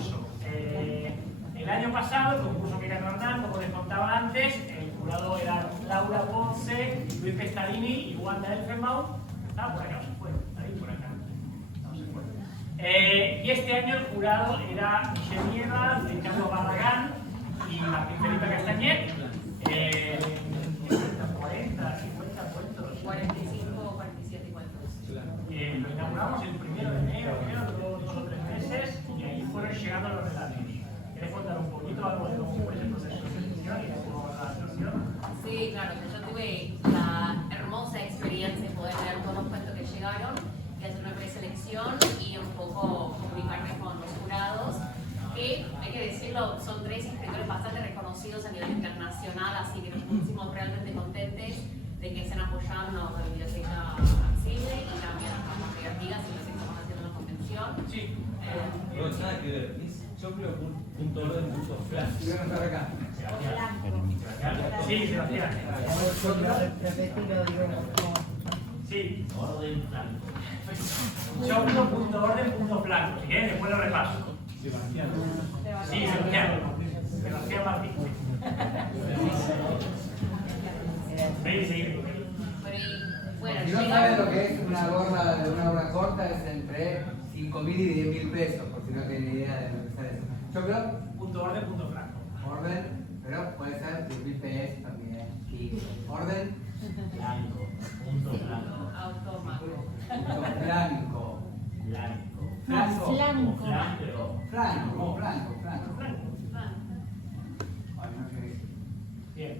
concurso. El año pasado, el concurso que ganó Hernán, como les contaba antes, el jurado era Laura Ponce, Luis Pestalini y Wanda Elfenbaum. Ah, por acá no se fue, ahí por acá. No se fue. Y este año el jurado era Michelle Nieva, Ricardo Barragán y Martín Felipe Castañet. 40, 50 cuentos. 45, 47 cuentos. Lo inauguramos el 1 de enero, creo, 2 o 3 meses, y ahí fueron llegando los relatos. ¿Querés contar un poquito algo de cómo fue ese proceso de selección y de cómo va la situación? Sí, claro, yo tuve la hermosa experiencia de poder leer todos los cuentos que llegaron, de hacer una preselección y un poco comunicarme con los jurados, que, hay que decirlo, son 3 escritores bastante reconocidos a nivel internacional, así que nos pusimos realmente contentes de que estén apoyando la biblioteca accesible y también a las creativas y los que estamos haciendo la convención. Sí. No, nada que ver, es choclo.orden.flash. Y vamos a ver acá. Sí, Sebastián. Repetilo, digo, Sí. Orden blanco. Choclo.orden.blanco. Si quieres, después lo repaso. Sebastián. Sí, Sebastián. Sebastián Martín. Ven y seguir. Pero, bueno, si no saben lo que es una gorra de una obra corta, es entre 5.000 y 10.000 pesos, por si no tienen idea de lo que sale eso. .orden.blanco. Orden, pero puede ser 10.000 pesos también. Y orden Blanco. Punto blanco. automático. blanco. Blanco. Blanco. Blanco. Blanco. Ay, no sé. Bien.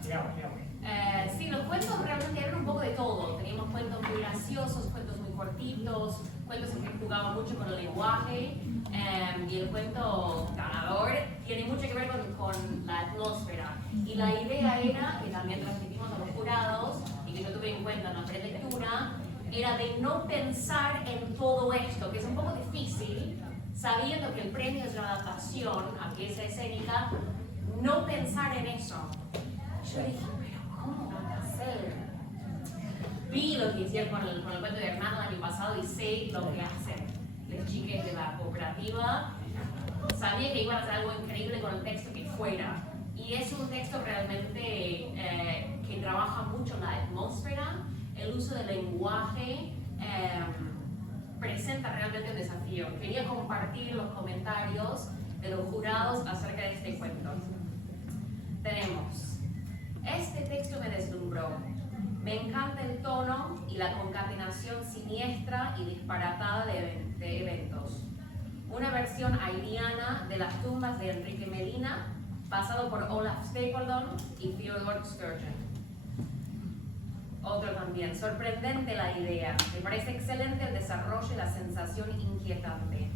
Sigamos. Sí, los cuentos realmente eran un poco de todo. Teníamos cuentos muy graciosos, cuentos muy cortitos, cuentos en que jugaban mucho con el lenguaje. Y el cuento ganador tiene mucho que ver con la atmósfera. Y la idea era, que también transmitimos a los jurados, y que yo tuve en cuenta en la prelectura, era de no pensar en todo esto, que es un poco difícil, sabiendo que el premio es una adaptación a pieza escénica, no pensar en eso. Yo dije, pero ¿cómo van a hacer? Vi lo que hicieron con el cuento de Hernán el año pasado y sé lo que hacen las chicas de la cooperativa. Sabía que iban a hacer algo increíble con el texto que fuera. Y es un texto realmente que trabaja mucho la atmósfera, el uso del lenguaje, presenta realmente un desafío. Quería compartir los comentarios de los jurados acerca de este cuento. Tenemos, este texto me deslumbró. Me encanta el tono y la concatenación siniestra y disparatada de eventos. Una versión airiana de las tumbas de Enrique Medina, pasado por Olaf Stapledon y Theodore Sturgeon. Otro también, sorprendente la idea. Me parece excelente el desarrollo y la sensación inquietante.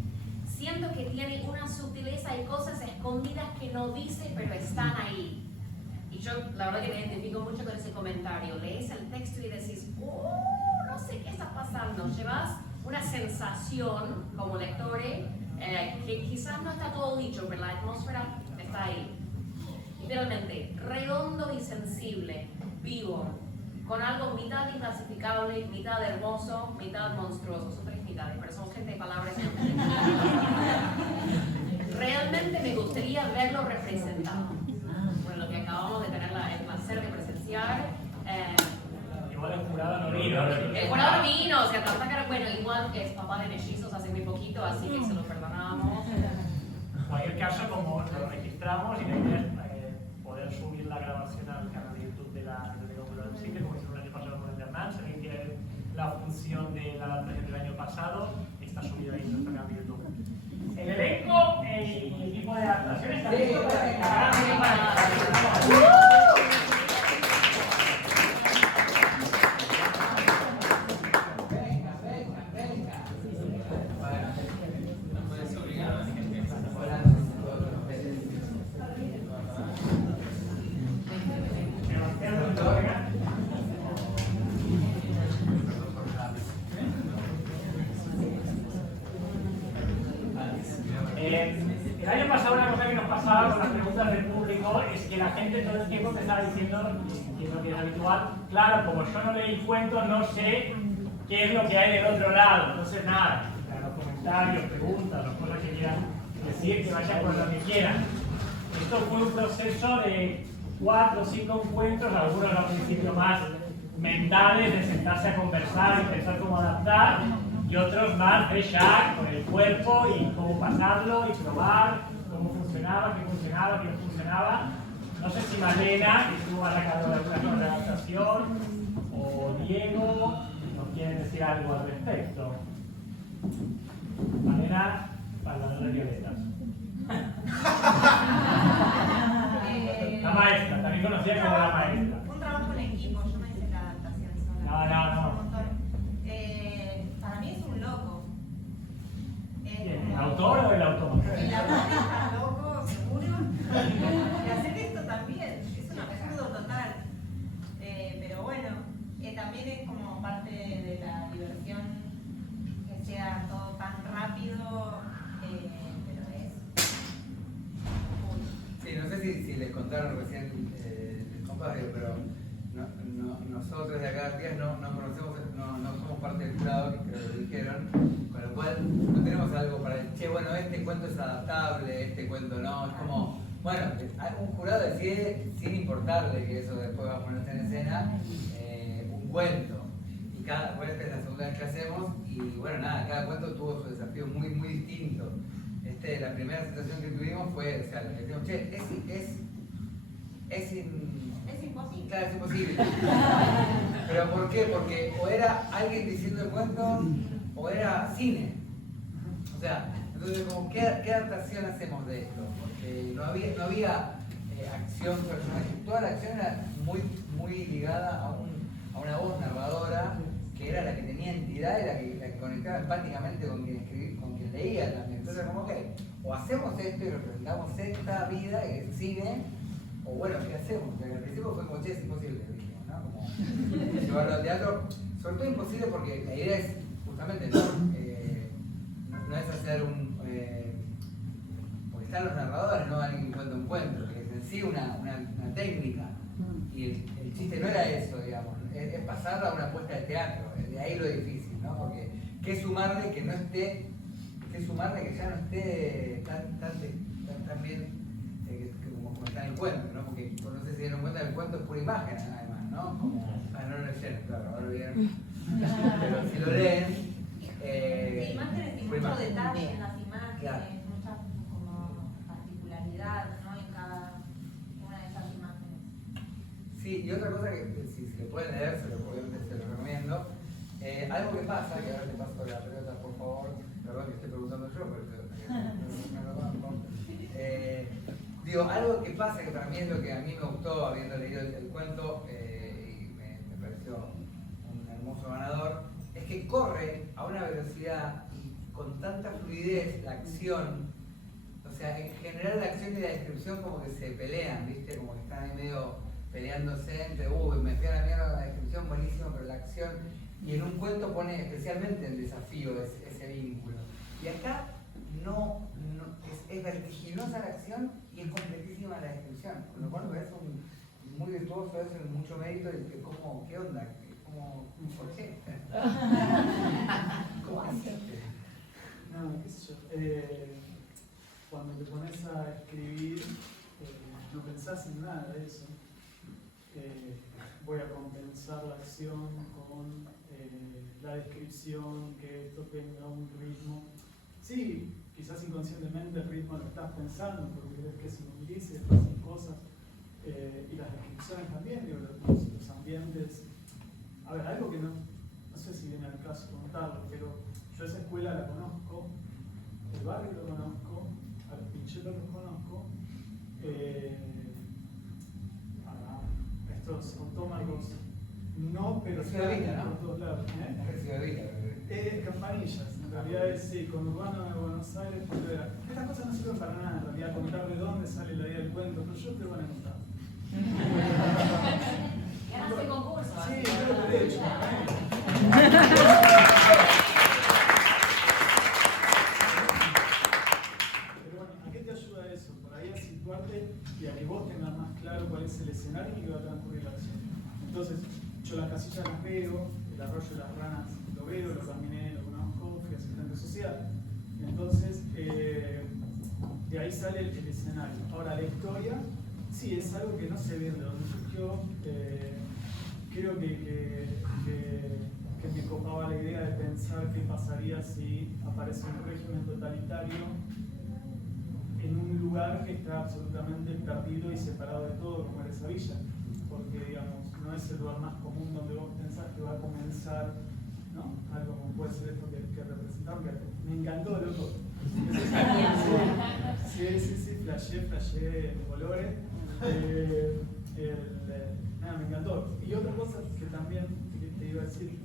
Siento que tiene una sutileza y cosas escondidas que no dice, pero están ahí. Y yo, la verdad que me identifico mucho con ese comentario. Lees el texto y decís, no sé qué está pasando. Llevas una sensación como lector que quizás no está todo dicho, pero la atmósfera está ahí. Y finalmente, redondo y sensible, vivo, con algo mitad inclasificable, mitad hermoso, mitad monstruoso. Son 3 mitades, pero son gente de palabras. Realmente me gustaría verlo representado. Bueno, lo que acabamos de tener el placer de presenciar. Igual el jurado no vino. El jurado vino, o sea, bueno, igual que es papá de mellizos hace muy poquito, así que se lo perdonamos. En cualquier caso, como lo registramos y la idea es poder subir la grabación al canal de YouTube de la Biblioteca del Sitio, como hicieron el año pasado con el de Hernán. Si alguien quiere ver la función de la adaptación del año pasado, está subida ahí en nuestro canal de YouTube. El elenco y el equipo de adaptación está listo para que el año pasado una cosa que nos pasaba con las preguntas del público es que la gente todo el tiempo me estaba diciendo, y es lo que es habitual, claro, como yo no leí el cuento, no sé qué es lo que hay del otro lado. Entonces nada, los comentarios, preguntas, las cosas que quieran decir. decir que vayan por lo que quieran. Esto fue un proceso de 4 o 5 encuentros, algunos al principio más mentales, de sentarse a conversar y pensar cómo adaptar, y otros más de ya con el cuerpo y cómo pasarlo y probar cómo funcionaba, qué funcionaba, qué no funcionaba. No sé si Malena, que estuvo a cargo de alguna cosa de adaptación, o Diego, nos quieren decir algo al respecto. Malena, Bailadores Violetas. La maestra, también conocida como la maestra. Un trabajo en equipo, yo no hice la adaptación sola. No. Para mí es un loco. ¿El autor o el autor? El autor está loco, seguro. Y hacer esto también, es un absurdo total. Pero bueno, también es como parte de la diversión que sea todo tan rápido, pero es. Sí, no sé si les contaron recién el compadre, pero nosotros de acá días no conocemos, no somos parte del jurado, que creo que lo dijeron, con lo cual no tenemos algo para decir, che, bueno, este cuento es adaptable, este cuento no, es como, bueno, un jurado decide, sin importarle que eso después va a ponerse en escena, un cuento. Y esta es la segunda vez que hacemos, y bueno, nada, cada cuento tuvo su desafío muy distinto. La primera situación que tuvimos fue, o sea, le decimos, che, es imposible. Claro, es imposible. ¿Pero por qué? Porque o era alguien diciendo el cuento, o era cine. O sea, entonces, como, ¿qué adaptación hacemos de esto? Porque no había acción personal. Toda la acción era muy ligada a una voz narradora, que era la que tenía entidad y la que conectaba empáticamente con quien leía también. Entonces, como, ok, o hacemos esto y representamos esta vida que sigue, o bueno, ¿qué hacemos? Porque al principio fue como, che, es imposible, dijimos, ¿no? Como llevarlo al teatro. Sobre todo imposible porque la idea es, justamente, no es hacer porque están los narradores, no alguien cuenta un cuento, que es en sí una técnica. Y el chiste no era eso, digamos, es pasarlo a una puesta de teatro, de ahí lo difícil, ¿no? Porque qué sumarle que ya no esté tan bien como está en el cuento, ¿no? Porque no sé si se dieron cuenta que el cuento es pura imagen, además, ¿no? Como, no lo leyeron, claro, ahora lo vieron. Pero si lo leen, Sí, imágenes y mucho imagen. detalle en las imágenes, Claro. mucha como particularidad, ¿no? En cada una de esas imágenes. Sí, y otra cosa que si se lo pueden leer, obviamente se lo recomiendo. Algo que pasa, que ahora te paso la pelota, por favor, perdón que estoy preguntando yo, pero algo que pasa, que para mí es lo que a mí me gustó habiendo leído el cuento y me pareció un hermoso ganador, es que corre a una velocidad y con tanta fluidez la acción. O sea, en general la acción y la descripción como que se pelean, ¿viste? Como que están ahí medio peleándose entre, me fui a la mierda la descripción, buenísimo, pero la acción, y en un cuento pone especialmente en desafío ese vínculo. Y acá es vertiginosa la acción y es completísima la descripción, con lo cual me parece muy virtuoso eso, mucho mérito, y que ¿qué onda? ¿Por qué? ¿Cómo hiciste? No, qué sé yo. Cuando te pones a escribir, no pensás en nada de eso. Voy a compensar la acción con la descripción, que esto tenga un ritmo. Sí, quizás inconscientemente el ritmo lo estás pensando porque ves que se movilice, pasan cosas. Y las descripciones también, digo, los ambientes. A ver, algo que no sé si viene al caso contarlo, pero yo esa escuela la conozco, el barrio lo conozco, a los pincheros los conozco, a estos autómatos no, pero Ciudad Villa, ¿no? por todos lados. Ciudad Villa, Campanillas, en realidad es sí, conurbano de Buenos Aires, Pontevedra. Estas cosas no sirven para nada, en realidad, contar de dónde sale la idea del cuento, pero yo te voy a contar. Ganaste concurso. Sí, creo que de hecho. Pero bueno, ¿a qué te ayuda eso? Por ahí a situarte y a que vos tengas más claro cuál es el escenario y que va a transcurrir la acción. Entonces, yo las casillas las veo, el arroyo de las ranas lo veo, lo caminé, lo conozco, fui asistente social. Entonces, y ahí sale el escenario. Ahora, la historia, sí, es algo que no sé bien de dónde surgió. Creo que me copaba la idea de pensar qué pasaría si aparece un régimen totalitario en un lugar que está absolutamente perdido y separado de todo, como era esa villa. Porque, digamos, no es el lugar más común donde vos pensás que va a comenzar, ¿no? Algo como puede ser esto que representaron, que me encantó, loco. Sí, flashé colores. Nada, me encantó. Y otra cosa que también te iba a decir,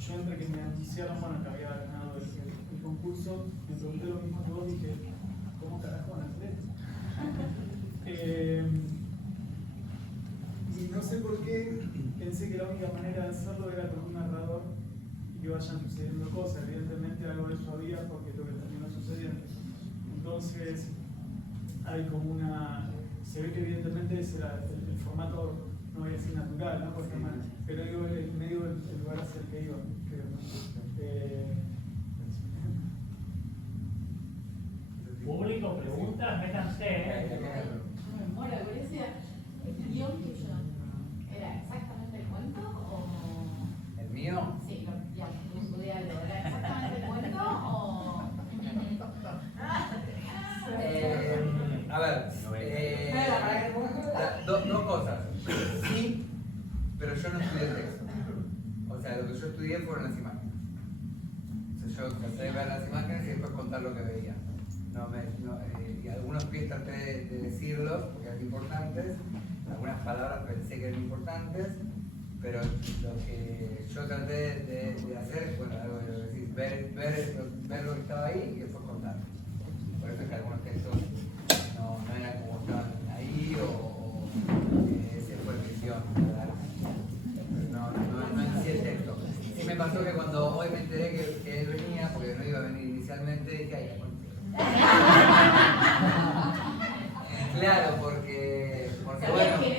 yo entre que me anunciaron, bueno, que había ganado el concurso, me pregunté lo mismo que vos, dije, ¿cómo carajo van a hacer esto? Y no sé por qué pensé que la única manera de hacerlo era con un narrador y que vayan sucediendo cosas. Evidentemente algo de eso había porque es lo que terminó sucediendo. Entonces hay como una... Se ve que evidentemente ese era el formato, no voy a decir natural, ¿no? Porque, pero digo, el medio del lugar hacia el que iba, creo, ¿no? Público, preguntas, métanse. Me muero de curiosidad. ¿El guión tuyo era exactamente el cuento o...? ¿El mío? Sí, ya, tu diálogo. ¿Era exactamente el cuento o...? A ver, dos cosas. Sí, pero yo no estudié el texto. O sea, lo que yo estudié fueron las imágenes. O sea, yo traté de ver las imágenes y después contar lo que veía. Y algunos pies traté de decirlos porque eran importantes, algunas palabras pensé que eran importantes, pero lo que yo traté de hacer es, bueno, algo de lo que decís, ver lo que estaba ahí y después contarlo. Por eso es que algunos textos no eran como estaban ahí o ese fue mi visión, ¿verdad? No inicié el texto. Sí me pasó que cuando hoy me enteré que él venía, porque no iba a venir inicialmente, dije, ay, claro, porque bueno, ¿Sabías quién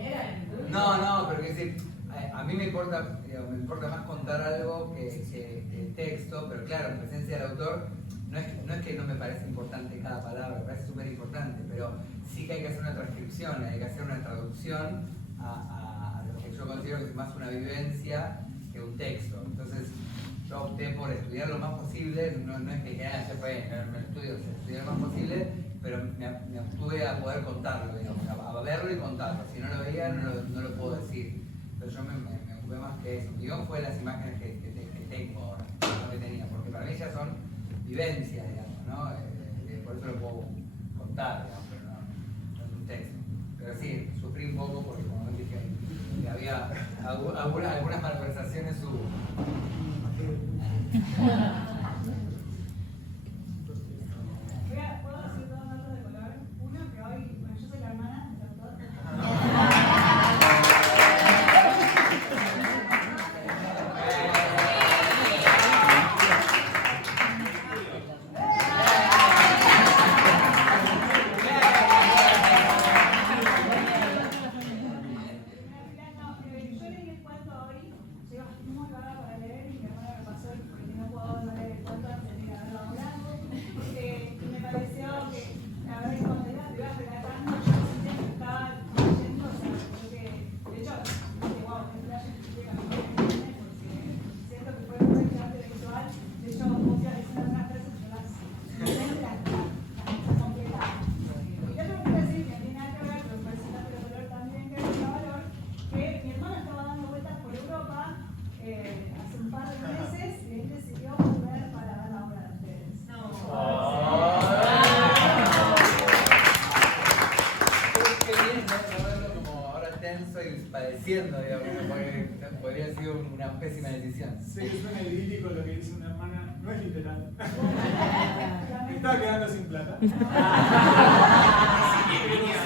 era el público? No, pero que decir, a mí me importa más contar algo que el texto, pero claro, en presencia del autor, no es que no me parece importante cada palabra, me parece súper importante, pero sí que hay que hacer una transcripción, hay que hacer una traducción a lo que yo considero que es más una vivencia que un texto. Entonces, yo opté por estudiar lo más posible, no es que ya fue, no estudio, estudiar lo más posible, pero me abstuve a poder contarlo, digamos, a verlo y contarlo. Si no lo veía, no lo puedo decir. Pero yo me ocupé más que eso. Mi guión fue las imágenes que tengo ahora, no que tenía, porque para mí ya son vivencias, digamos, ¿no? Por eso lo puedo contar, digamos, pero no es un texto. Pero sí, sufrí un poco porque, como dije, que había algunas malversaciones hubo. ¿Puedo decir dos datos de color? Uno, que hoy, bueno, yo soy la hermana del doctor. Yo leí el cuento hoy, llevo muy vaga para leer y mi hermana me pasó porque no puedo leer el cuento antes de haberlo hablado. Y me pareció que, a ver, cuando te ibas relatando, yo sentía que estaba leyendo, o sea, creo que, de hecho, dije, wow, qué flash que porque siento que fue muy arte visual. De hecho, vos ibas diciendo unas frases que las completaba. Y yo te voy a decir que no tiene nada que ver, pero me parece tanto de color también que es valor, que mi hermano estaba dando vueltas por Europa hace un par de meses y él decidió volver para dar la obra de ustedes. Qué bien, ¿no? Verlo como ahora tenso y padeciendo, digamos, porque podría haber sido una pésima decisión. Sé que suena idílico lo que dice una hermana, no es literal. Me estaba quedando sin plata. Pero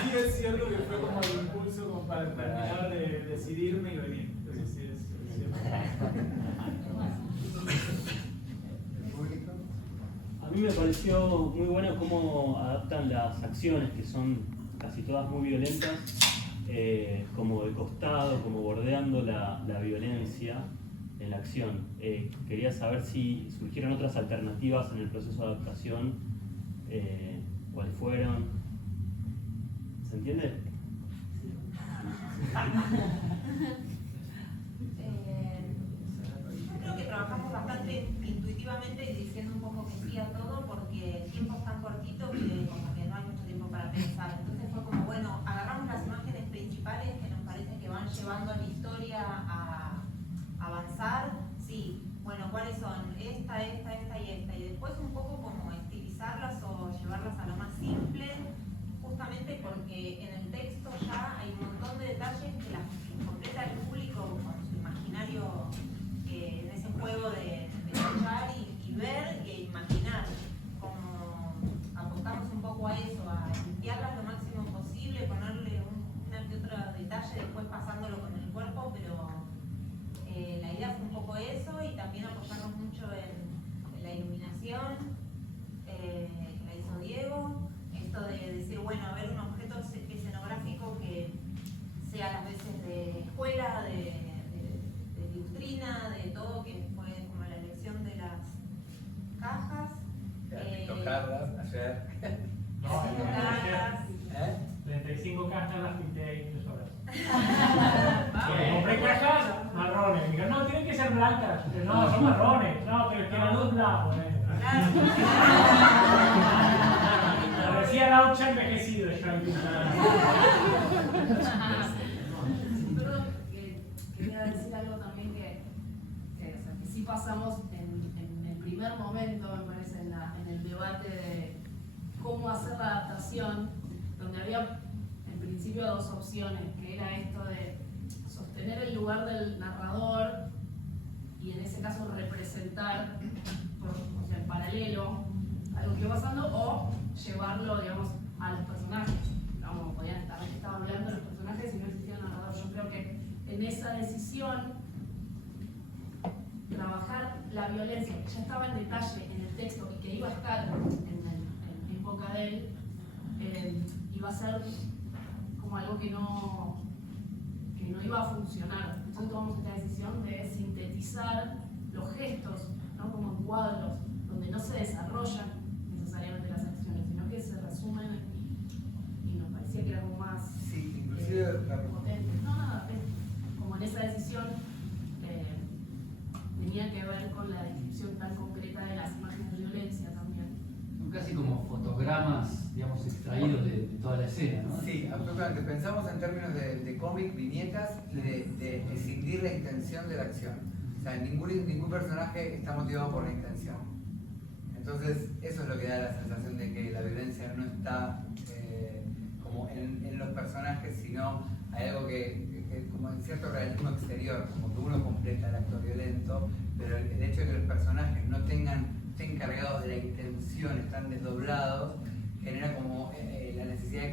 sí es cierto que fue como el impulso como para terminar de decidirme y venir. Eso sí es cierto. A mí me pareció muy bueno cómo adaptan las acciones, que son casi todas muy violentas, como de costado, como bordeando la violencia en la acción. Quería saber si surgieron otras alternativas en el proceso de adaptación cuáles fueron. ¿Se entiende? Yo creo que trabajamos bastante intuitivamente y diciendo un poco que sí a todo porque el tiempo es tan cortito que como que no hay mucho tiempo para pensar. Entonces fue como, bueno, agarramos las imágenes principales que nos parece que van llevando a la historia a avanzar. Sí, bueno, ¿cuáles son? Esta y esta. Y después un poco como estilizarlas o llevarlas a lo más simple, justamente porque en el texto ya hay un montón de detalles que las completa el público con su imaginario en ese juego de escuchar y ver e imaginar. Como apostamos un poco a eso, a limpiarlas lo máximo posible, ponerle una que otra detalle, después pasándolo con el cuerpo, pero la idea fue un poco eso y también apoyarnos mucho en la iluminación que la hizo Diego, esto de decir, bueno, a ver un objeto escenográfico que sea a las veces de escuela, de ilustrina, de todo, que fue como la elección de las cajas. Tocarlas ayer. No, Tocarlas. 35 cajas las pinté en 3 horas. Compré cajas marrones. Digo, no, tienen que ser blancas. No, son marrones. No, pero es que la luz blanca. Parecía Laucha envejecido yo aquí. Perdón, quería decir algo también que sí pasamos en el primer momento, me parece, en el debate de cómo hacer la adaptación, donde había en principio dos opciones, que era esto de sostener el lugar del narrador y en ese caso representar en paralelo algo que va pasando o llevarlo, digamos, a los personajes. Digamos, podían estar hablando de los personajes y no existía un narrador. Yo creo que en esa decisión trabajar la violencia que ya estaba en detalle en el texto y que iba a estar en boca de él, iba a ser como algo que no iba a funcionar. Entonces tomamos esta decisión de sintetizar los gestos, ¿no? Como en cuadros, donde no se desarrollan necesariamente las acciones, sino que se resumen y nos parecía que era como más Sí, inclusive potente. No, nada, como en esa decisión tenía que ver con la descripción tan concreta de las imágenes de violencia también. Son casi como fotogramas, digamos, extraídos de toda la escena, ¿no? Sí, absolutamente. Pensamos en términos de cómic, viñetas y de escindir la intención de la acción. O sea, ningún personaje está motivado por la intención. Entonces, eso es lo que da la sensación de que la violencia no está como en los personajes, sino hay algo que como en cierto realismo exterior, como que uno completa el acto violento, pero el hecho de que los personajes no estén cargados de la intención, están desdoblados, genera como la necesidad de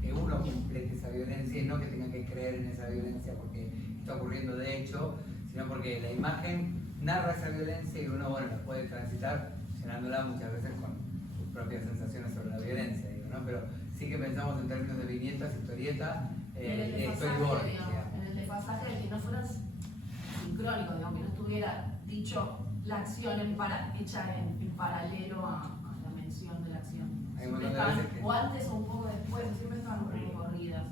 que uno complete esa violencia y no que tenga que creer en esa violencia porque está ocurriendo de hecho, sino porque la imagen narra esa violencia y uno, bueno, la puede transitar llenándola muchas veces con sus propias sensaciones sobre la violencia, digo, ¿no? Pero sí que pensamos en términos de viñetas, historieta, En el storyboard, desfasaje, digamos, en el desfasaje de que no fuera sincrónico, digamos, que no estuviera dicho la acción hecha en paralelo a la mención de la acción. Hay un Siempre montón de estaban veces que- o antes o un poco después, siempre estaban un poco corridas.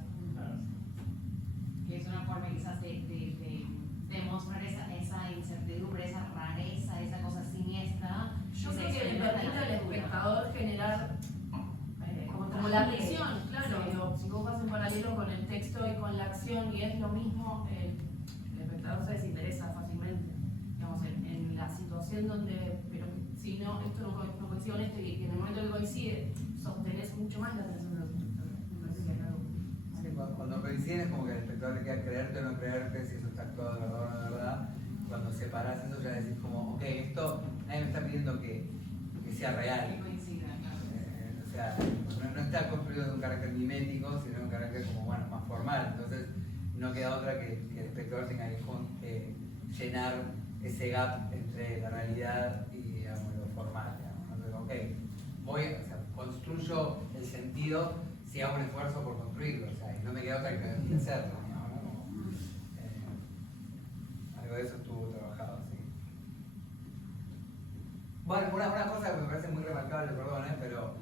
Y es una forma quizás de demostrar esa incertidumbre, esa rareza, esa cosa siniestra. Yo se creo que le experimenta en permite la al lectura. espectador generar como la lección, claro, Sí. digo, si vos vas en paralelo con el texto y con la acción y es lo mismo, el espectador se desinteresa fácilmente, digamos, en la situación donde, pero si no, esto no coincide con esto y en el momento que coincide, sostenés mucho más la atención de los espectadores. Me parece que es algo. Sí, cuando coinciden es como que el espectador le queda creerte o no creerte, si eso está actuado de verdad o no de verdad. Cuando separás eso ya decís como, ok, esto nadie me está pidiendo que sea real. Que coincida, claro. O sea, no está construido de un carácter mimético, sino de un carácter como, bueno, más formal. Entonces no queda otra que el espectador tenga que llenar ese gap entre la realidad y, digamos, lo formal. Digamos. Entonces, ok, o sea, construyo el sentido si hago un esfuerzo por construirlo, o sea, y no me queda otra que hacerlo, digamos, ¿no? Como, algo de eso estuvo trabajado, sí. Bueno, una cosa que me parece muy remarcable, perdón, pero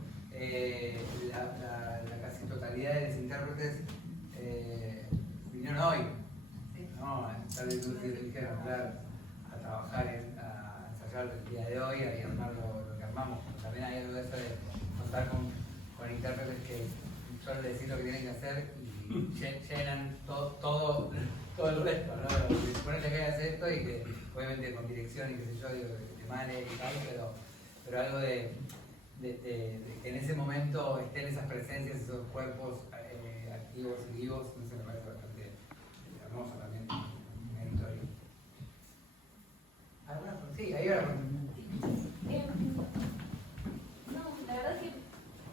contar con intérpretes que solo les decís lo que tienen que hacer y llenan todo el resto, ¿no? Ponete que hagas esto y que obviamente con dirección y qué sé yo, digo, que male y tal, pero algo de que en ese momento estén esas presencias, esos cuerpos activos y vivos, no sé, me parece bastante hermoso también en la historia. ¿Alguna? Sí, ahí va. No, la verdad que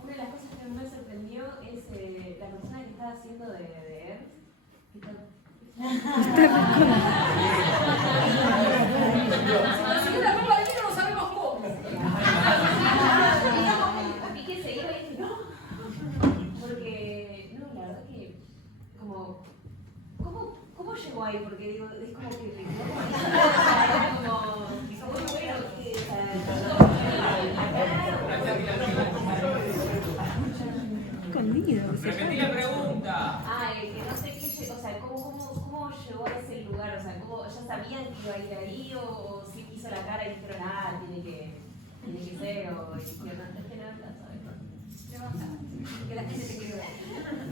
una de las cosas que me sorprendió es la persona que estaba haciendo de Ernst. Si la ropa de no sabemos cómo. Vi que seguía y dije, no. Porque, no, la verdad que, ¿cómo llegó ahí? Porque digo, es como que me quedó como muy bueno que Repetí la pregunta. Que no sé qué, o sea, ¿cómo llegó a ese lugar? O sea, ¿ya sabían que iba a ir ahí o si hizo la cara y dijeron, tiene que ser, o dijeron, antes que nada, que la gente te quiere ver.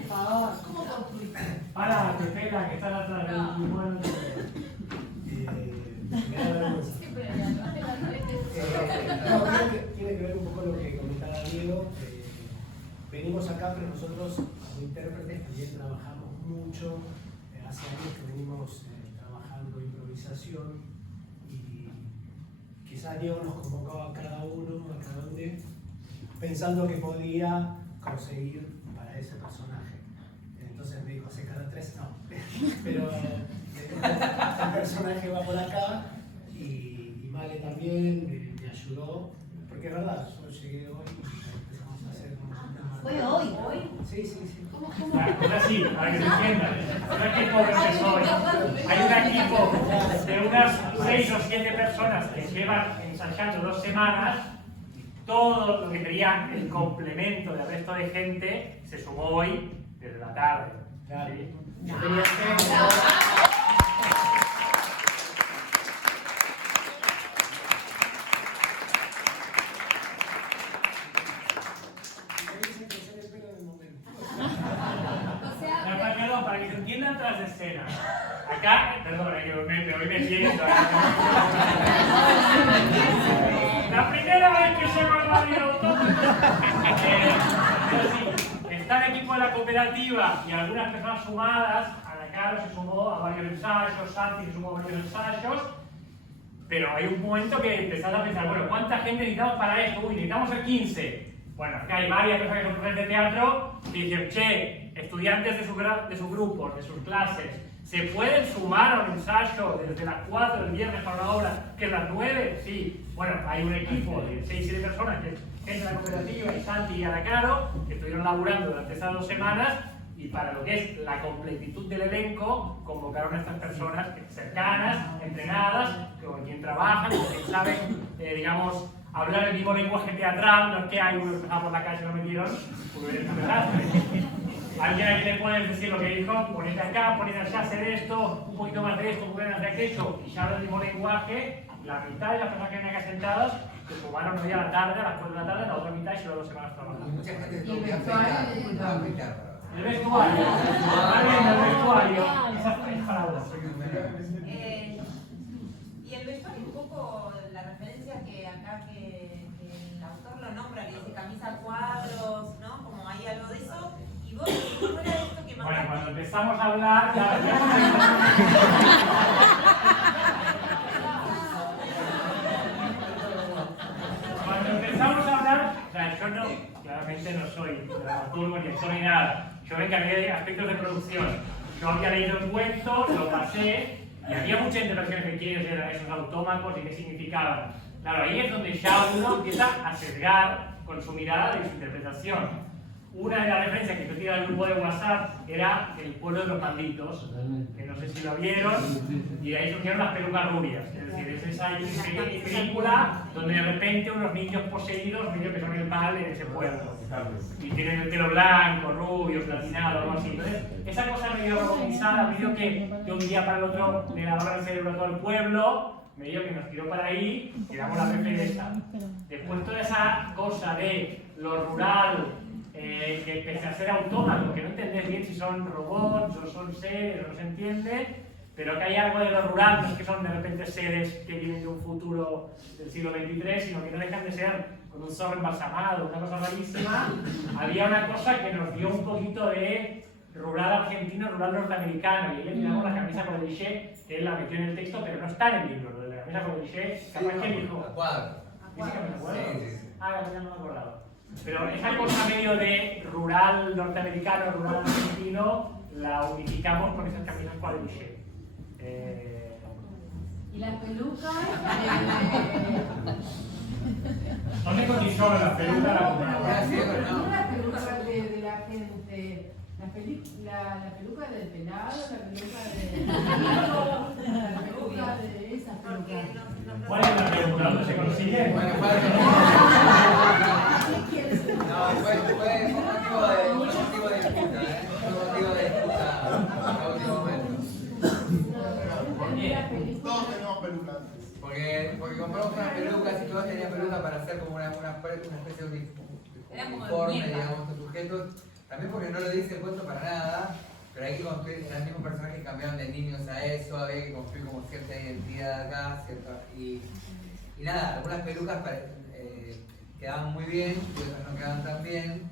Por favor, ¿cómo construiste? Para, que pela, que están atrás del bueno. Tiene que ver un poco lo que comentaba Diego. Venimos acá, pero nosotros como intérpretes también trabajamos mucho. Hace años que venimos trabajando improvisación y quizás Diego nos convocaba a cada uno, pensando que podía conseguir para ese personaje. Entonces me dijo, hace cada 3, no. Pero el personaje va por acá y Male también me ayudó, porque es verdad, yo llegué hoy y empezamos a hacer una... ¿Fue hoy? Sí. Ahora sí, para que se entiendan. Un equipo que empezó hoy. Hay un equipo de unas 6 o 7 personas que llevan ensayando 2 semanas. Todo lo que quería el complemento del resto de gente se sumó hoy desde la tarde. Claro. ¿Sí? Perdón, para que se entiendan tras de escena. Acá, perdón, que me voy metiendo. La primera vez que llego al barrio está el equipo de la cooperativa y algunas personas sumadas. Ana Caro se sumó a varios ensayos, Santi se sumó a varios ensayos. Pero hay un momento que empezás a pensar, bueno, ¿cuánta gente necesitamos para esto? Uy, necesitamos ser 15. Bueno, acá hay varias personas que son profesores de teatro que dicen, che, estudiantes de sus grupos, de sus clases, ¿se pueden sumar a un ensayo desde las 4 del viernes para una obra que es las 9? Sí. Bueno, hay un equipo de 6-7 personas, que es gente de la cooperativa y Santi y Ana Caro, que estuvieron laburando durante esas 2 semanas y para lo que es la completitud del elenco, convocaron a estas personas cercanas, entrenadas, con quien trabajan, con quien saben, digamos, hablar el mismo lenguaje teatral. No es que hay uno que pasaba por la calle y lo metieron, porque es un desastre. Alguien a quien le pueden decir lo que dijo, ponete acá, ponete allá, hacer esto, un poquito más de esto, un poquito más de aquello, y ya hablan el mismo lenguaje. La mitad de las personas que vienen acá sentadas se sumaron hoy a la tarde, a las 4 de la tarde, la otra mitad y llevan 2 semanas trabajando. Mucha gente Y el estuvo vestuario, El vestuario, esa es para vos. Y el vestuario un poco la referencia que acá que el autor lo nombra, que dice camisa a cuadros, ¿no? Como hay algo de eso. Y vos, fuera de esto que Bueno, cuando empezamos a hablar, ya cuando empezamos a hablar, o sea, yo no, claramente no soy dramaturgo ni actor ni nada. Yo me encargué de aspectos de producción. Yo había leído el cuento, lo pasé, y había muchas intervenciones de quiénes eran esos autómatos y qué significaban. Claro, ahí es donde ya uno empieza a sesgar con su mirada y su interpretación. Una de las referencias que yo tiré al grupo de WhatsApp era El pueblo de los malditos, que no sé si lo vieron, y de ahí surgieron las pelucas rubias. Es decir, es esa película donde de repente unos niños poseídos, niños que son el mal en ese pueblo, y tienen el pelo blanco, rubio, platinado, algo así. Entonces, esa cosa me dio organizada, me dio que de un día para el otro le lavaba el cerebro a todo el pueblo, me dio que nos tiró para ahí, y damos la referencia. Después toda esa cosa de lo rural, que pese a ser autómato, que no entendés bien si son robots o son seres, no se entiende, pero que hay algo de lo rural, no es que son de repente seres que vienen de un futuro del siglo XXIII, sino que no dejan de ser con un zorro embalsamado, una cosa rarísima. Había una cosa que nos dio un poquito de rural argentino, rural norteamericano, y ahí le miramos la camisa Codeliche, que él la metió en el texto, pero no está en el libro, lo de la camisa Codeliche, capaz que dijo. A cuadro. ¿Dice que me acuerdo? Sí, sí. Ah, ya no me acordaba. Pero esa cosa medio de rural norteamericano, rural argentino, la unificamos con esas camisas Codeliche. Y las pelucas. ¿Dónde cotizó las pelucas? Las pelucas de la gente. La peluca del pelado, la peluca la peluca de esas pelucas. ¿Cuál es la peluca? ¿Dónde se consigue? Bueno, no, fue un motivo de disputa, un motivo de disputa a último momento. Todos tenemos pelucas. Porque compramos unas pelucas y todos tenían pelucas para hacer como una especie de uniforme, digamos, de sujetos. También porque no lo dice el cuento para nada, pero hay que construir, eran los mismos personajes que cambiaron de niños a eso, había que construir como cierta identidad acá, y nada, algunas pelucas quedaban muy bien y otras no quedaban tan bien,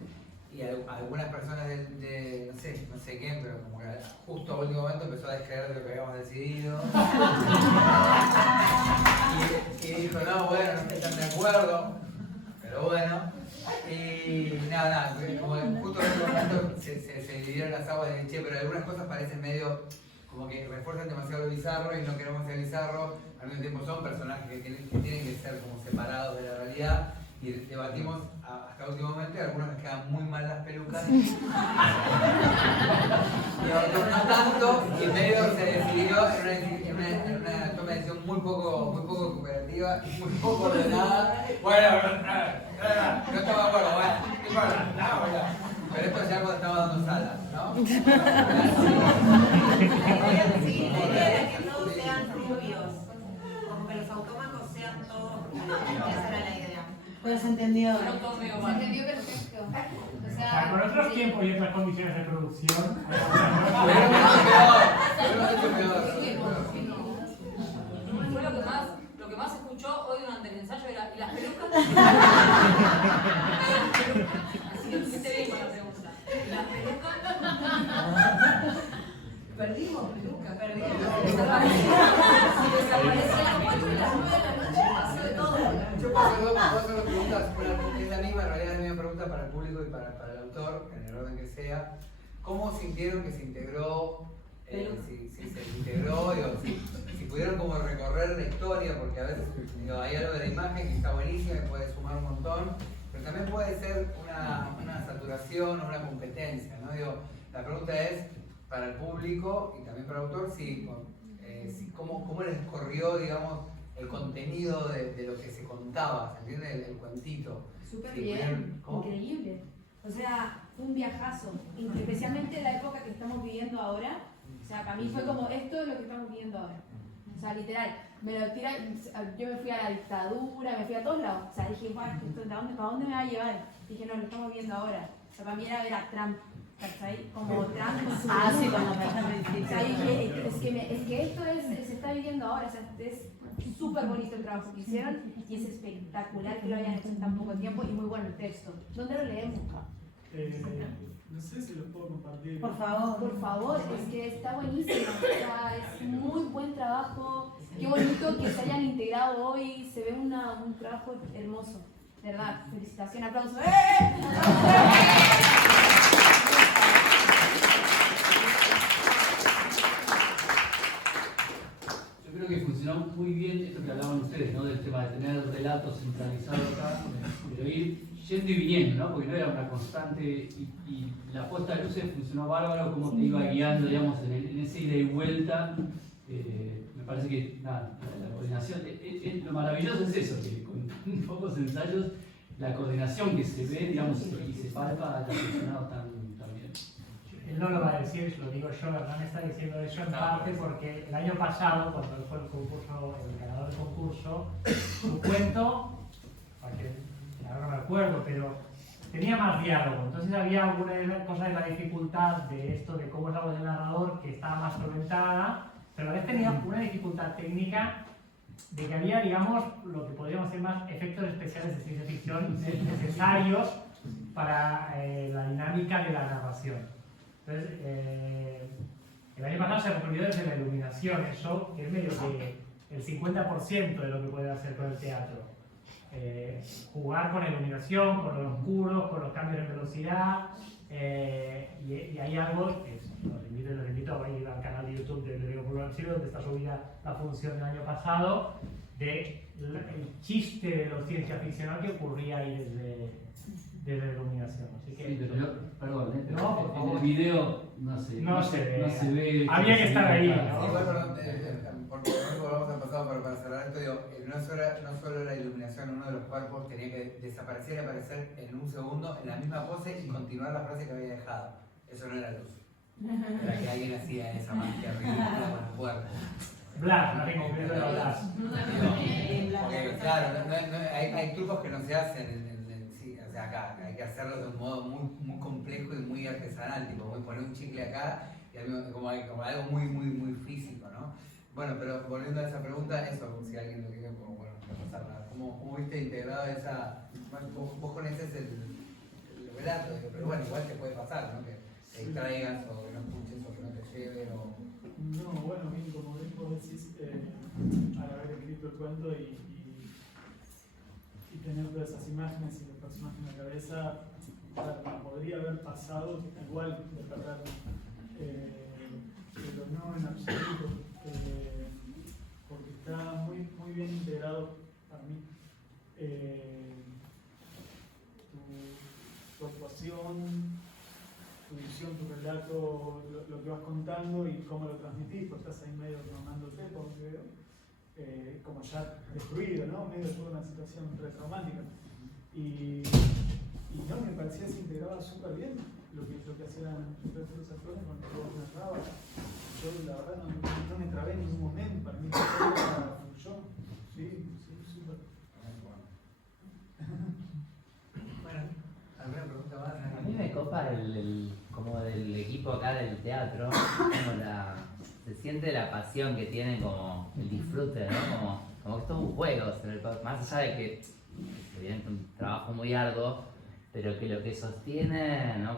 y algunas personas de no sé quién, pero como que justo a último momento empezó a descreer de lo que habíamos decidido. y dijo, no, bueno, no están de acuerdo, pero bueno. Y nada, como justo en ese momento se dividieron las aguas de Nietzsche, pero algunas cosas parecen medio como que refuerzan demasiado lo bizarro y no queremos ser bizarro. Al mismo tiempo son personajes que tienen que ser como separados de la realidad. Y debatimos hasta último momento y a algunos les quedan muy mal las pelucas. Y a otros no tanto, y medio se decidió en una toma de decisión muy poco cooperativa y muy poco ordenada. Bueno, no estamos de acuerdo, bueno, pero esto ya cuando estamos dando salas, ¿no? Sí, la idea era que todos sean rubios, como que los autómatos sean todos rubios, esa era la idea. Pero se entendió. Fueron todos medio Se mal. entendió perfecto. O O sea, con otros tiempos y otras condiciones de producción. Fue lo que más se escuchó hoy durante el ensayo era, ¿y las pelucas? Así que esté bien con la pregunta. ¿Y las pelucas? Perdimos peluca, perdimos. Desapareció a las 4 y las 9 de la noche, pasó de todo. Yo puedo hacer dos preguntas, es la misma, en realidad es la misma pregunta para el público y para el autor, en el orden que sea. ¿Cómo sintieron que se integró? Si se integró, digo, si pudieron como recorrer la historia, porque a veces digo, hay algo de la imagen que está buenísima y puede sumar un montón, pero también puede ser una saturación o una competencia, ¿no? Digo, la pregunta es, para el público y también para el autor, cómo les corrió, digamos, el contenido de lo que se contaba, ¿se entiende? El cuentito. Súper Si bien, pudieron- increíble. O sea, fue un viajazo, especialmente la época que estamos viviendo ahora. O sea, para mí fue como, esto es lo que estamos viviendo ahora. O sea, literal, me lo tira, yo me fui a la dictadura, me fui a todos lados. O sea, dije, bueno, ¿para dónde me va a llevar? Dije, no, lo estamos viendo ahora. O sea, para mí era ver a Trump, ¿cachai? Como Trump con su... Ah, sí, cuando me O sea, dije, es que esto se está viviendo ahora, o sea, es súper bonito el trabajo que hicieron y es espectacular que lo hayan hecho en tan poco tiempo y muy bueno el texto. ¿Dónde lo leemos? No sé si los puedo compartir. Por favor. Por favor, es que está buenísimo, o sea, es muy buen trabajo. Qué bonito que se hayan integrado hoy, se ve un trabajo hermoso, de verdad. Felicitaciones, aplausos. Yo creo que funcionó muy bien esto que hablaban ustedes, ¿no? Del tema de tener el relato centralizado acá, pero ir yendo y viniendo, ¿no? Porque no era una constante y la puesta de luces funcionó bárbaro, como te iba guiando, digamos, en ese ida y vuelta. Me parece que, nada, la coordinación, lo maravilloso es eso, que con pocos ensayos, la coordinación que se ve, digamos, y se palpa, ha funcionado tan bien. Él no lo va a decir, lo digo yo, Hernán está diciendo eso en parte porque el año pasado, cuando fue el concurso, el ganador del concurso, su cuento, porque ahora no me acuerdo, pero tenía más diálogo. Entonces había alguna cosa de la dificultad de esto, de cómo es la voz del narrador, que estaba más solventada, pero a la vez tenía una dificultad técnica de que había, digamos, lo que podríamos decir más efectos especiales de ciencia ficción necesarios para la dinámica de la narración. Entonces, el año pasado se resolvió desde la iluminación, eso es medio que el 50% de lo que puede hacer con el teatro. Jugar con la iluminación, con los oscuros, con los cambios de velocidad, y hay algo que los invito a ir al canal de YouTube de Leo Pulgar Chile, donde está subida la función del año pasado, de el chiste de lo ciencia ficcional que ocurría ahí desde la iluminación. Así que, sí, pero perdón, pero no, por favor. en el video no se ve. Había que estar ahí, ¿no? ¿no? Igual, perdón, porque volvamos al pasado para cerrar esto, digo, no solo la iluminación, uno de los cuerpos tenía que desaparecer y aparecer en un segundo en la misma pose y continuar la frase que había dejado. Eso no era luz. Era que alguien hacía esa magia ridícula con el cuerpo. Blas, no tengo que ver Blas. Porque, claro, hay trucos que no se hacen sí, o sea, acá. Hay que hacerlo de un modo muy complejo y muy artesanal, tipo poner un chicle acá y como algo muy físico, ¿no? Bueno, pero volviendo a esa pregunta, eso, si alguien lo quiere, bueno, repasarla. ¿Cómo viste integrado esa? Vos conoces el relato, pero bueno, igual te puede pasar, ¿no? Que te distraigas o que no escuches o que no te lleve o... No, bueno, bien, como vos decís, al haber escrito el cuento y tener todas esas imágenes y los personajes en la cabeza, podría haber pasado igual de verdad, pero no en absoluto, porque está muy bien integrado para mí tu actuación, tu visión, tu relato, lo que vas contando y cómo lo transmitís, pues estás ahí medio tomándote, porque veo, como ya destruido, ¿no? Medio de toda una situación retraumática. Y no, me parecía que se integraba súper bien lo que hacían los actores con lo que vos narrabas. Yo la verdad no me trabé en ningún momento, para mí todo fluyó. Sí, súper. Bueno, ¿alguna pregunta más? A mí me copa como del equipo acá del teatro, como se siente la pasión que tienen, como el disfrute, ¿no? Como que es todo un juego, más allá de que evidentemente un trabajo muy arduo, pero que lo que sostiene, ¿no?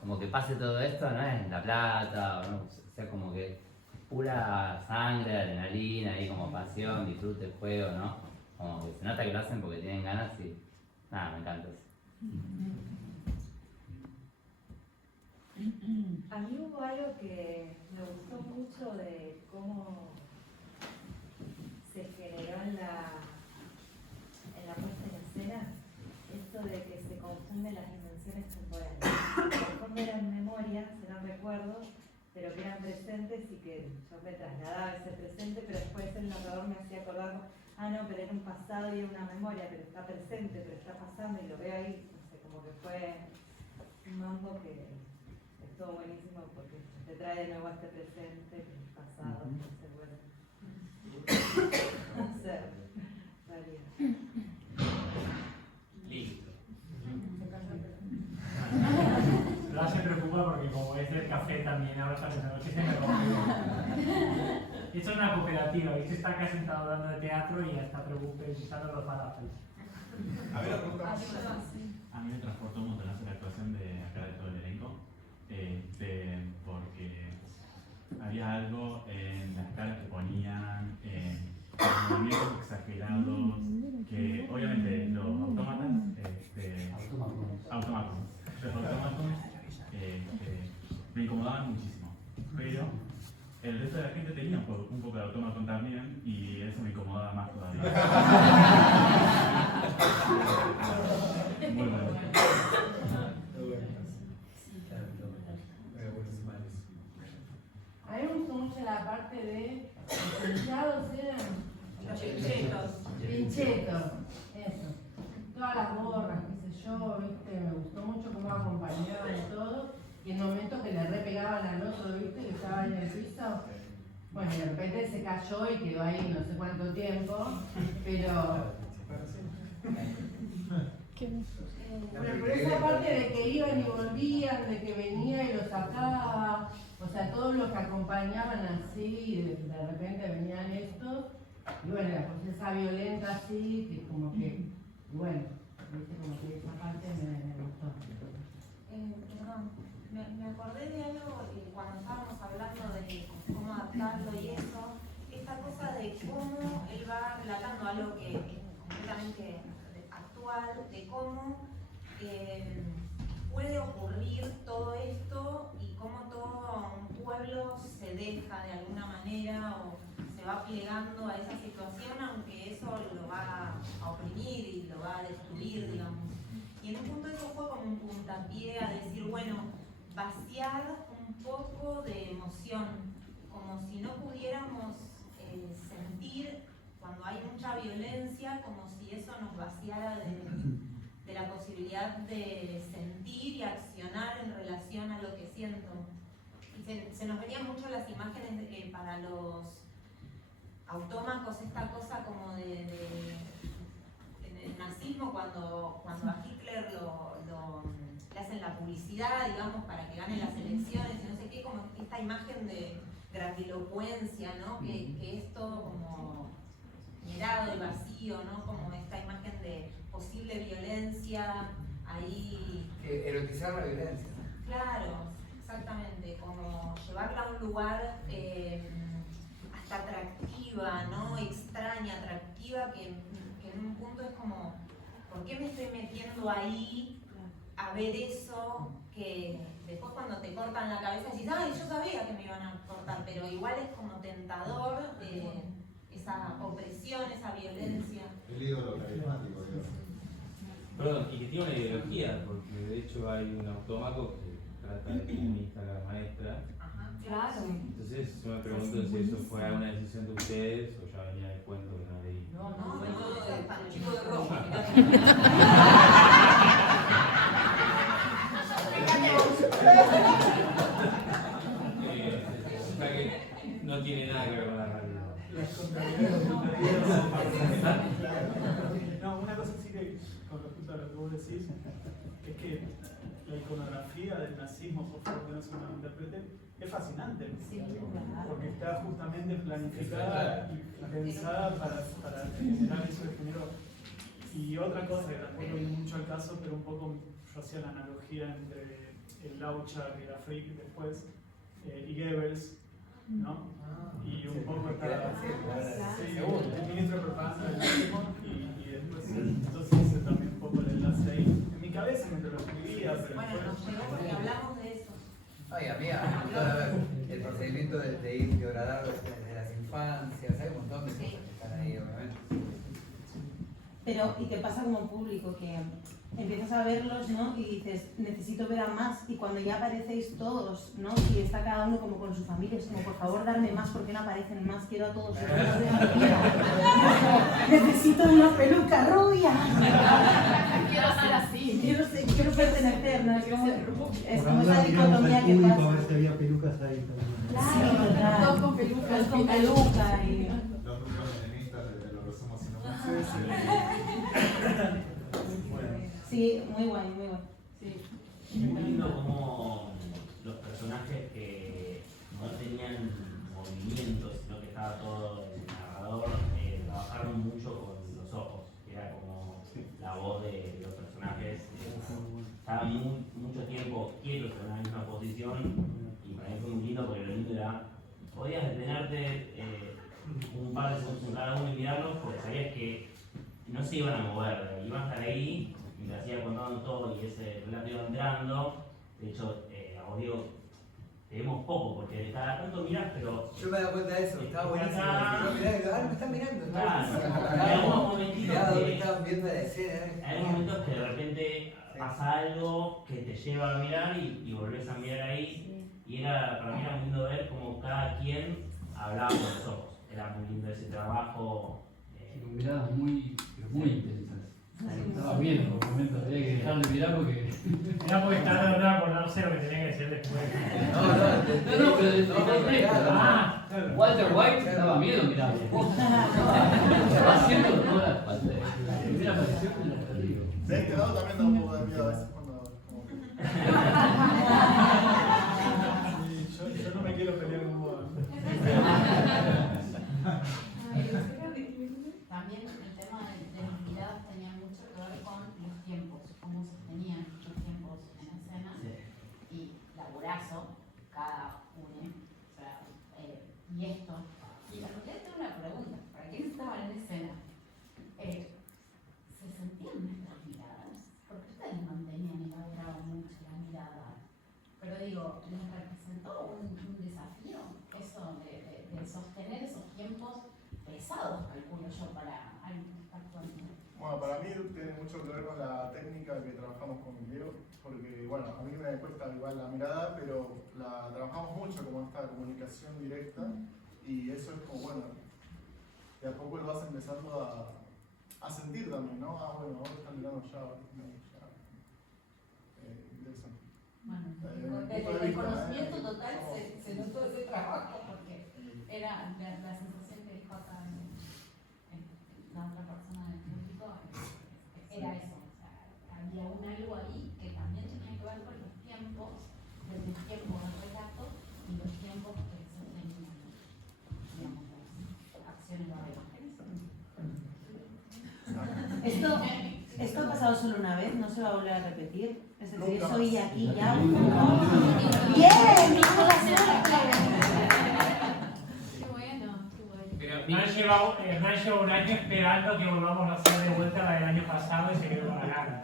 Como que pase todo esto, no es La Plata, ¿no? O sea, como que pura sangre, adrenalina, y como pasión, disfrute, juego, ¿no? Como que se nota que lo hacen porque tienen ganas y nada, me encanta eso. A mí hubo algo que me gustó mucho de cómo se generó en la puesta en escena, esto de que se confunden las dimensiones temporales. A lo mejor no eran memorias, eran recuerdos, pero que eran presentes y que yo me trasladaba a ese presente, pero después el narrador me hacía acordar, no, pero era un pasado y era una memoria, pero está presente, pero está pasando y lo veo ahí, no sé, como que fue un mambo que estuvo buenísimo porque te trae de nuevo a este presente, el pasado, entonces bueno. No sé, varía. Listo. Blas se preocupa porque como es del café también, ahora está pensando que se me rompe. Esto es una cooperativa, ¿viste? Está acá sentado hablando de teatro y ya está pensando en los falafels. A ver, pregunta. A mí me transportó un montón la actuación de acá de todo el elenco, porque había algo en las caras que ponían, los movimientos exagerados, que obviamente los autómatas, me incomodaban muchísimo, pero el resto de la gente tenía un poco de automatón también y eso me incomodaba más todavía. Muy bueno. A mí me gustó mucho la parte de los pinchados, eran pinchetos, eso. Todas las gorras, qué sé yo, ¿viste? Me gustó mucho cómo acompañaban todo. Y en el momento que le repegaban al otro, ¿viste? Que estaba en el piso. Bueno, de repente se cayó y quedó ahí no sé cuánto tiempo, pero... Pero esa parte de que iban y volvían, de que venía y los sacaba, o sea, todos los que acompañaban así, de repente venían estos, y bueno, la cosa violenta así, que como que, bueno, viste, como que esa parte me gustó. Perdón, me acordé de algo cuando estábamos hablando de cómo adaptarlo y eso, esta cosa de cómo él va relatando algo que es completamente actual, de cómo puede ocurrir todo esto y cómo todo un pueblo se deja de alguna manera o se va plegando a esa situación, aunque eso lo va a oprimir y lo va a destruir, digamos. Y en un punto eso fue como un puntapié a decir, bueno, vaciar un poco de emoción, como si no pudiéramos sentir cuando hay mucha violencia, como si eso nos vaciara de la posibilidad de sentir y accionar en relación a lo que siento. Y se nos venían mucho las imágenes de que para los autómacos esta cosa como del nazismo cuando a Hitler le hacen la publicidad, digamos, para que gane las elecciones y no sé qué, como esta imagen de grandilocuencia, ¿no? Que es todo como mirado y vacío, ¿no? Como esta imagen de posible violencia ahí. Erotizar la violencia. Claro, exactamente, como llevarla a un lugar hasta atractiva, ¿no? Extraña, atractiva, que en un punto es como, ¿por qué me estoy metiendo ahí a ver eso que después cuando te cortan la cabeza decís, ay, yo sabía que me iban a cortar, pero igual es como tentador esa opresión, esa violencia. El ídolo carismático, digamos. Perdón, y que tiene una ideología, porque de hecho hay un autómaco que trata de feminista a la maestra. Claro. Entonces yo me pregunto si eso fue una decisión de ustedes o ya venía del cuento que no leí. No, es tan chico de rojo. O sea que no tiene nada que ver con la realidad. No, una cosa sí que, con respecto a lo que vos decís, es que la iconografía del nazismo, por favor que no se malinterprete, es fascinante, porque está justamente planificada y pensada para generar eso de género. Y otra cosa que tampoco viene mucho al caso, pero un poco yo hacía la analogía entre el Lauchar y la Frick después, y Goebbels, ¿no? Y un poco está el ministro de propaganda del nazismo y después entonces hice también un poco el enlace ahí en mi cabeza mientras lo escribía, pero bueno, nos llegó porque hablamos de eso. Ay, a mí, el procedimiento de ir degradando desde las infancias, hay un montón de cosas que están ahí, obviamente. Pero, ¿y qué pasa como público? Que empiezas a verlos, ¿no? Y dices, necesito ver a más, y cuando ya aparecéis todos, ¿no? Y está cada uno como con su familia, es como, por favor, darme más, ¿por qué no aparecen más? Quiero a todos. Necesito una peluca rubia. Quiero ser así. Quiero pertenecer, ¿no? Es como Por esa ahora miramos dicotomía al que público pasa. a ver si había pelucas ahí también. Claro, Todos con peluca. todos con peluca y... Los números menemistas lo resumo así nomás. Sí, muy guay, muy guay. Es muy lindo como los personajes que no tenían movimientos, sino que estaba todo el narrador, trabajaron mucho con los ojos, que era como la voz de los personajes. Estaban mucho tiempo quietos en la misma posición y para mí fue muy lindo porque lo lindo era, podías detenerte un par de segundos en cada uno y mirarlos porque sabías que no se iban a mover, iban a estar ahí mientras iba contando todo y ese relato iba entrando. De hecho, a vos digo, te vemos poco porque cada tanto mirás, pero. Yo me he dado cuenta de eso, estaba buenísimo. Me están mirando. Claro, hay algunos momentitos que. Estaban viendo la escena. Hay momentos que de repente pasa algo que te lleva a mirar y volvés a mirar ahí. Y para mí era muy lindo ver cómo cada quien hablaba con los ojos. Era muy lindo ese trabajo. Con miradas muy intensas. Estaba bien por momentos, había que dejar de mirar porque. Mirá, porque estaba de verdad por no sé lo que tenía que decir después. No, pero Walter White estaba miedo mirando. Va haciendo toda la primera aparición de la terrible. De este lado también da un poco de miedo a veces cuando como que... Sí, yo no me quiero pelear con vos. También el tema de las miradas tenía mucho que ver con los tiempos, cómo se tenían los tiempos en escena y laburazo cada uno, o sea, y esto. Y la realidad tengo una pregunta, para quienes estaban en escena, ¿se sentían nuestras miradas? Porque ustedes mantenían y elaboraban mucho la mirada, pero digo, ¿les representó un desafío eso de sostener esos tiempos pesados, calculo yo, para alguien que está actuando? Bueno, para mí tiene mucho que ver con la técnica que trabajamos con video, porque bueno, a mí me cuesta igual la mirada, pero la trabajamos mucho como esta comunicación directa y eso es como, bueno, de a poco lo vas empezando a sentir también, ¿no? Ah, bueno, ahora están mirando ya, ahora están mirando ya. Interesante. Bueno, el conocimiento total se notó ese trabajo, porque era la sensación que dijo acá la otra persona del público, era eso, o sea, había un algo ahí que también tenía que ver con los tiempos, desde el tiempo del relato y los tiempos que se tenían, digamos, las acciones de la imagen. ¿Esto ha pasado solo una vez? ¿No se va a volver a repetir? Es decir, Nunca soy más. aquí ya. ¡Bien! ¡Toda suerte! Qué bueno, qué bueno. Hernán lleva un año esperando que volvamos a hacer de vuelta la del año pasado y se quedó con la gana.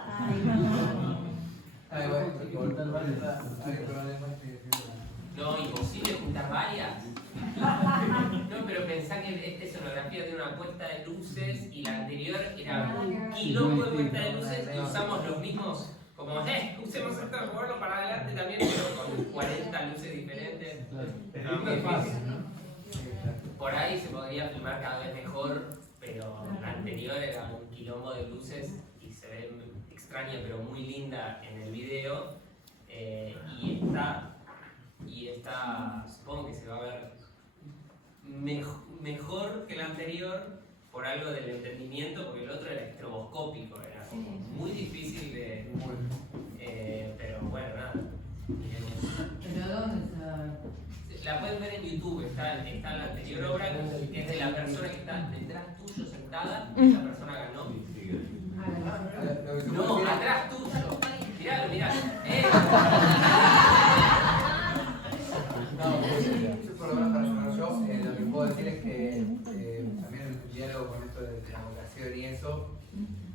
No, imposible juntar varias. No, pero pensá que esta escenografía tiene una puesta de luces y la anterior era un quilombo de puesta de luces y usamos los mismos, como, usemos esto, moverlo para adelante también, pero con 40 luces diferentes. Pero es muy fácil, ¿no? Por ahí se podría filmar cada vez mejor, pero la anterior era un quilombo de luces y se ve extraña pero muy linda en el video. Y esta supongo que se va a ver mejor que la anterior por algo del entendimiento, porque el otro era estroboscópico, era como muy difícil de... pero bueno, nada. ¿Pero dónde está? La pueden ver en YouTube, está la anterior obra, que es de la persona que está detrás tuyo sentada, esa persona ganó. No, atrás tuyo. Miralo, miralo. Yo por lo menos para cerrar yo, lo que puedo decir es que también en un diálogo con esto de la vocación y eso,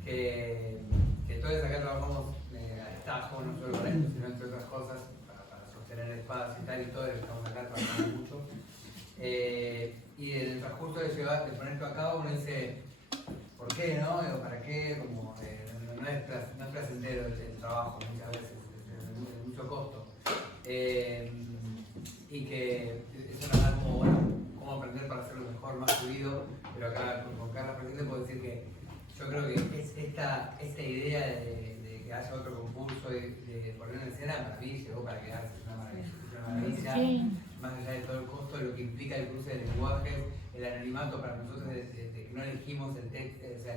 que todos acá trabajamos a destajo, no solo con esto, sino entre otras cosas, para sostener el espacio y tal, y todos estamos acá trabajando mucho. Y en el transcurso de poner esto a cabo, uno dice, ¿por qué, no? Digo, ¿para qué? Como, no es placentero el trabajo muchas veces, es mucho costo. Y que eso nos da como, bueno, cómo aprender para hacerlo mejor, más fluido, pero acá con Carla presente puedo decir que yo creo que es esta idea de que haya otro concurso y de poner en escena, para mí llegó para quedarse, es una maravilla, Sí. más allá de todo el costo, de lo que implica el cruce de lenguajes, el anonimato para nosotros de que no elegimos el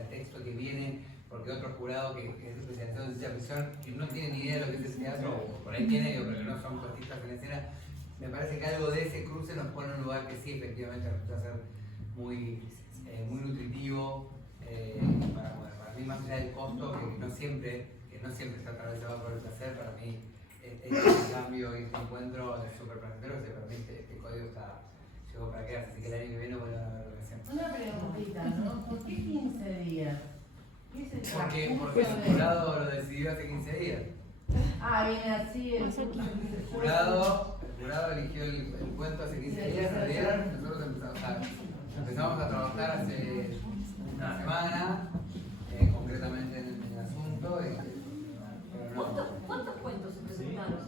texto que viene, porque otro jurado que es especializado en ciencia ficción y no tiene ni idea de lo que es el teatro, o por ahí tiene, pero que no son artistas en escena, me parece que algo de ese cruce nos pone en un lugar que sí, efectivamente, resulta ser muy nutritivo para mí, más allá del costo, que no siempre está atravesado por el placer. Para mí, este cambio y este encuentro es súper placentero, que se permite, este código llegó para quedarse, así que el año que viene vuelve a haber relación. Una preguntita, ¿no? ¿Por qué 15 días? ¿Qué es el Porque transcurso el jurado lo decidió hace 15 días. viene así el El jurado eligió el cuento hace 15 días, en realidad nosotros empezamos a trabajar hace una semana, concretamente en el asunto. ¿Cuántos cuentos se presentaron?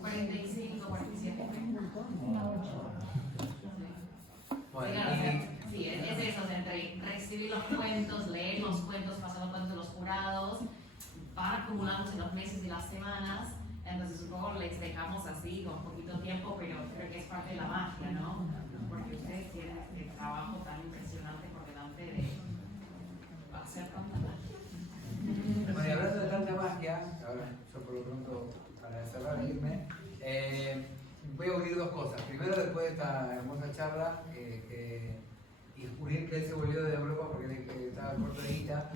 45, 47. Bueno, Sí, es eso, entre recibir los cuentos, leer los cuentos, pasar los cuentos de los jurados, van acumulando en los meses y las semanas, entonces un poco les dejamos así con poquito tiempo, pero creo que es parte de la magia, ¿no? Porque ustedes tienen este trabajo tan impresionante por delante de hacer tanta magia. Bueno, y hablando cerrar e irme. Voy a unir dos cosas. Primero, después de esta hermosa charla, y unir que él se volvió de Europa porque él estaba corto de guita.